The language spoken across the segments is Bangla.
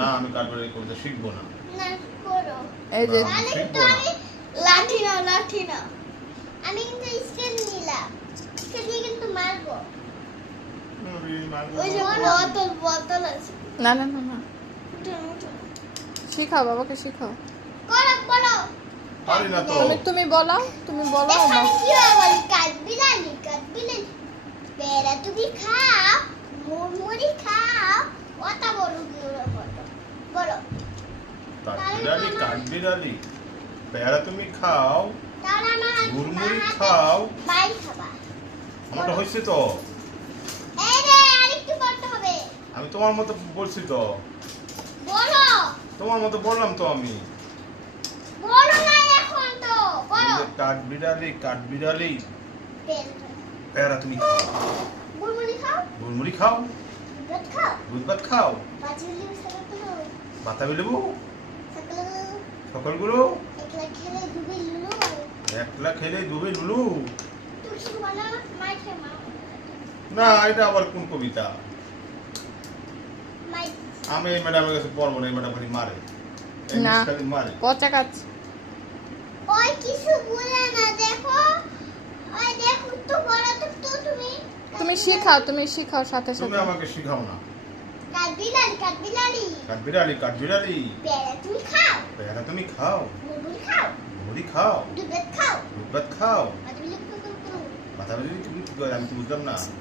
না আমি কাঠবিড়ালি কবিতা শিখবো না। না করো। এই যে না, আমি শিখবো না। লাঠি নাও। আমি কিন্তু স্কেল নিলাম। স্কেল দিয়ে কিন্তু মারবো। ওই যে বোতল আছে। না না না না উঠো। শিখাও, বাবাকে শিখাও। করো। পারি না তো। তুমি বলো এখানে কি হয় বলি? কাঠবিড়ালি। পেয়ারা তুমি খাও, মুড়মুড়ি খাও, ওটা বলো কি ওরা বলো। কাঠবিড়ালি পেয়ারা তুমি খাও, তাহলে আমার মুড়মুড়ি খাও, বাই খাবা। আমারটা হয়েছে তো। এই রে আরেকটু বলতে হবে। আমি তোমার মতো বলছি তো। বলো তোমার মতো বললাম তো আমি। না এখন তো বলো। কাঠবিড়ালি পেয়ারা তুমি খাও, মুড়মুড়ি খাও, দুধ ভাত খাও, বাতাবি লেবু সকলগুলো একলা খেলে ডুবে লুলু। না এটা আবার কোন কবিতা? আমি এই ম্যাডামের কাছে পড়বো না, এই ম্যাডাম খালি মারে। না। খালি মারে। পচা কাজ। ওই কিছু বলে না, দেখো ওই দেখো তো বলো তো তুমি তুমি শিখাও সাথে তুমি সাথে। আমাকে শিখাও না। কাঠবিড়ালি কাঠবিড়ালি পেয়ারা তুমি খাও, পেয়ারা তুমি খাও, মুড়মুড়ি খাও, মুড়ি খাও, দুধ খাও, দুধ ভাত খাও, বাতাবি বাতাবি লেবু তুমি কি করে? আমি তো বুঝলাম না। খাও।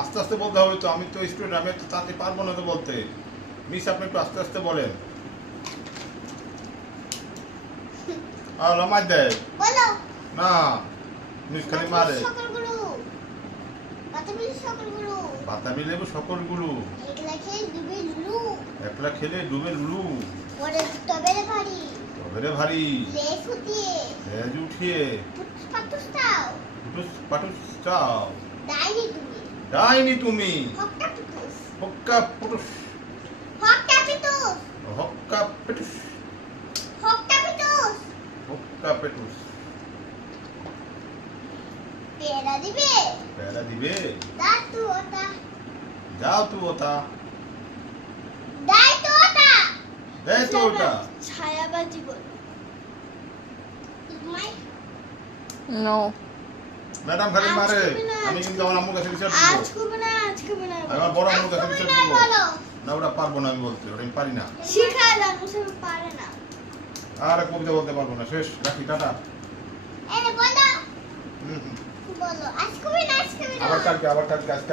আস্তে আস্তে বলতে হবে তো। আমি তো স্টুডেন্ট, আমি তো তাতে পারবো না তো বলতে। মিস আপনি একটু আস্তে আস্তে বলেন। আর রমাই দেয় বলো না, মিস খালি মারে। সকলগুলো বাতাবি লেবু সকলগুলো একলা খেলে ডুবে লুলু। তবেরে ভারী তবে ভারী লেস উঠিয়ে লেজ উঠিয়ে পাতুস দাও পুটুস পাটুস চাও। ডাইনি তুমি তুমি হকটা পিতুস হক্কা পুটুস হকটা পিতুস হক্কা পেটুস হকটা পিতুস হক্কা পেটুস। পেয়ারা দিবে পেয়ারা দিবে দাতু ওটা যাও তু ওটা দাই তো ওটা দেয় তো ওটা। ছায়াবাজি বলো মাই নো। ম্যাডাম খালি আজ মারে। কবি না, আমি কিন্তু আমার আম্মুর কাছে বিচার আজ দেবো। কবে না আমি আমার বড় আম্মুর কাছে বিচার দেবো। বলো না ওটা পারবো না, আমি বলতে ওটা আমি পারি না। শিখা দাও মুসে পারে না আর কবিতা বলতে পারবো না। শেষ, রাখি, টাটা। এনে বলো হুম, হুম। বলো আজ কবে না আবার কালকে আজকে